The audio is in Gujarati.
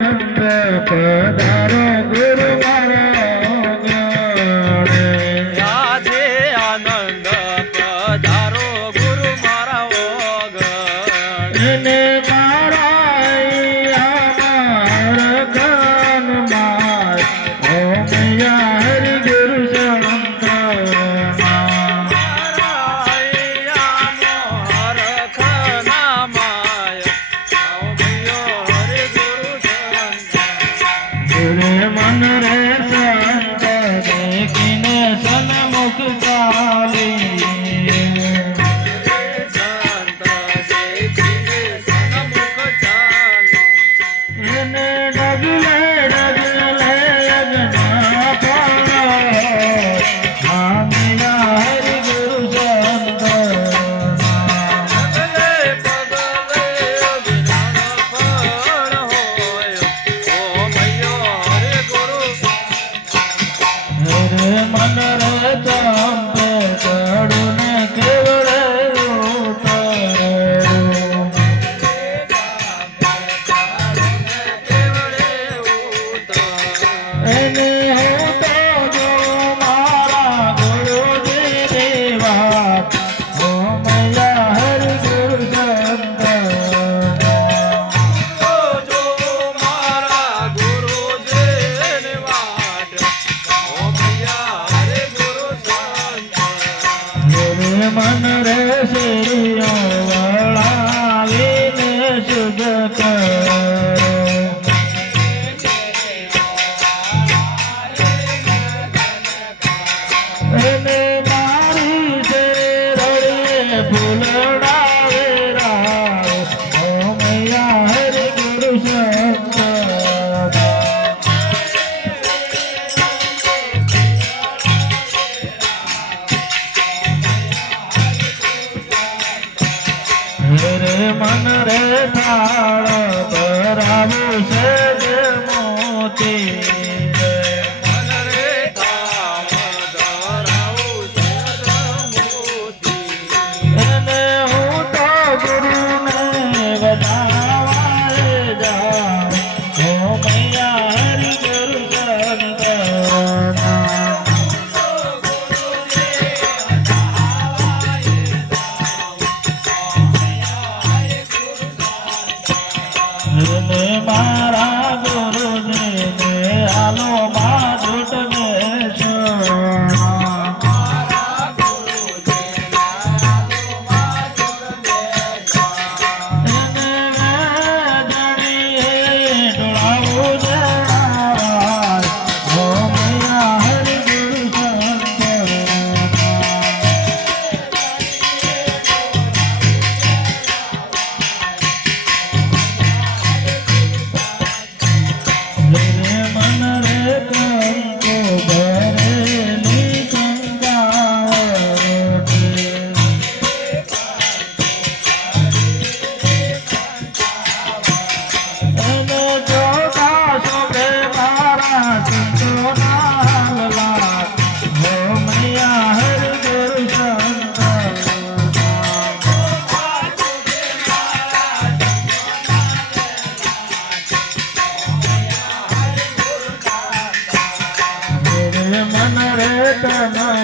પધારો ગુરુ મારા આજે આનંદ પધારો ગુરુ મારા ઓગણ એને મારા ખાન માર હરિ ગુરુ મન રે સંત દેખીને સન્મુખ ચાલી એને ડગલે ડગલે યજ્ઞ પામ્યા હરિ ગુરુ મન રે ચાંપે ચડુને કેવડે એને હું તો જો મારા ગુરુજી દેવા હો મૈયા હરિ ગુરુ મન રે શિરિયો વળાવીને શુદ્ધ કરો એને મારી છે રડીએ ફૂલડાવે રાવ ઓ મૈયા હરિ ગુરુ મન રે થાળ ભરાવું છે જે મોતી મન રે ધામ ધરાવું છે મોતી એને હું તો ગુરુને વધાવાય જાઉં હો મૈયા હરિ ગુરુ મારા ગુરુજીને આલો માં જૂટને મન રે તન